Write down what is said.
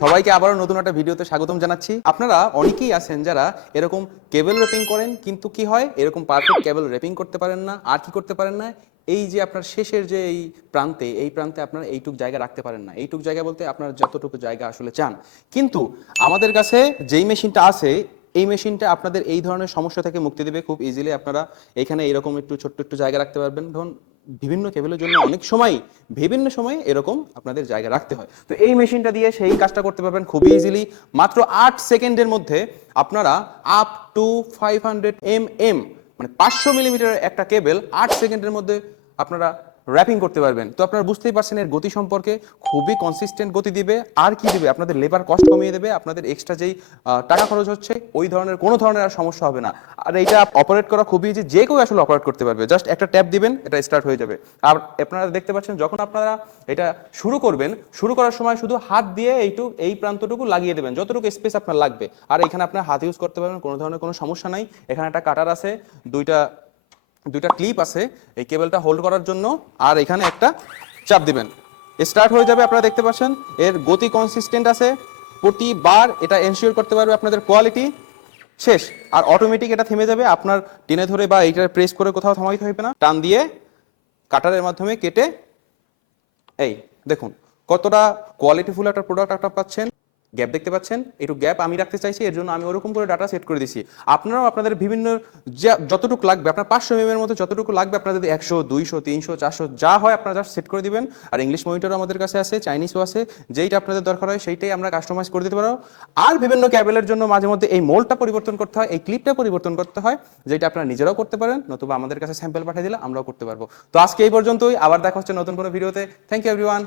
সবাইকে আবারও নতুন একটা ভিডিওতে স্বাগতম জানাচ্ছি। আপনারা অনেকেই আছেন যারা এরকম কেবল রেপিং করেন, কিন্তু কি হয়? এরকম পারফেক্ট কেবল রেপিং করতে পারেন না, আর কি করতে পারেন না? এই যে আপনার শেষের যে এই প্রান্তে এই প্রান্তে আপনার এইটুক জায়গা রাখতে পারেন না। এইটুক জায়গা বলতে আপনার যতটুকু জায়গা আসলে চান। কিন্তু আমাদের কাছে যেই মেশিনটা আছে, এই মেশিনটা আপনাদের এই ধরনের সমস্যা থেকে মুক্তি দেবে। খুব ইজিলি আপনারা এখানে এরকম একটু ছোট্ট একটু জায়গা রাখতে পারবেন। ধরুন বিভিন্ন কেবলের জন্য অনেক সময়, বিভিন্ন সময় এরকম আপনাদের জায়গা রাখতে হয়। তো এই মেশিনটা দিয়ে সেই কাজটা করতে পারবেন খুবই ইজিলি মাত্র আট সেকেন্ডের মধ্যে আপনারা up to five hundred M M মানে পাঁচশো মিলিমিটারের একটা কেবেল আট সেকেন্ডের মধ্যে আপনারা র্যাপিং করতে পারবেন। তো আপনারা বুঝতেই পারছেন এর গতি সম্পর্কে খুবই কনসিস্টেন্ট গতি দিবে। আর কি দিবে? আপনাদের লেবার কস্ট কমিয়ে দেবে। আপনাদের এক্সট্রা যেই টাকা খরচ হচ্ছে, ওই ধরনের, কোনো ধরনের আর সমস্যা হবে না। আর এইটা অপারেট করা খুবই যে যে কেউ আসলে অপারেট করতে পারবে। জাস্ট একটা ট্যাপ দিবেন, এটা স্টার্ট হয়ে যাবে। আর আপনারা দেখতে পাচ্ছেন, যখন আপনারা এটা শুরু করবেন, শুরু করার সময় শুধু হাত দিয়ে এইটুকু এই প্রান্তটুকু লাগিয়ে দেবেন। যতটুকু স্পেস আপনার লাগবে। আর এখানে আপনার হাত ইউজ করতে পারবেন, কোনো ধরনের কোনো সমস্যা নাই। এখানে একটা কাটার আছে, দুইটা দুইটা ক্লিপ আছে, এই কেবলটা হোল্ড করার জন্য, আর এখানে একটা চাপ দিবেন। স্টার্ট হয়ে যাবে, আপনারা দেখতে পাচ্ছেন, এর গতি কনসিস্টেন্ট আছে, প্রতিবার এটা এনশিওর করতে পারবে আপনাদের কোয়ালিটি শেষ, আর অটোমেটিক এটা থেমে যাবে, আপনার টেনে ধরে বা এইটা প্রেস করে কোথাও থামাইতে হইবে না। টান দিয়ে কাটারের মাধ্যমে কেটে, এই, দেখুন, কতটা কোয়ালিটিফুল একটা প্রোডাক্ট একটা পাচ্ছেন। গ্যাপ দেখতে পাচ্ছেন? একটু গ্যাপ আমি রাখতে চাইছি, এর জন্য আমি ওরকম করে ডাটা সেট করে দিছি। আপনারাও আপনাদের বিভিন্ন যতটুকু লাগবে, আপনার পাঁচশো এম এর মধ্যে যতটুকু লাগবে, আপনাদের একশো, দুইশো, তিনশো, চারশো, যা হয় আপনারা জাস্ট সেট করে দিবেন। আর ইংলিশ মনিটরও আমাদের কাছে আছে চাইনিজও আছে, যেইটা আপনাদের দরকার হয়, সেইটাই আমরা কাস্টমাইজ করে দিতে পারো। আর বিভিন্ন ক্যাবেলের জন্য মাঝে মধ্যে এই মোলটা পরিবর্তন করতে হয়, এই ক্লিপটা পরিবর্তন করতে হয় যেটা আপনারা নিজেরাও করতে পারেন, নতুবা আমাদের কাছে স্যাম্পল পাঠিয়ে দিলে আমরাও করতে পারব। তো আজকে এই পর্যন্তই, আবার দেখা হচ্ছে নতুন কোনো ভিডিওতে থ্যাংক ইউ এভরিওয়ান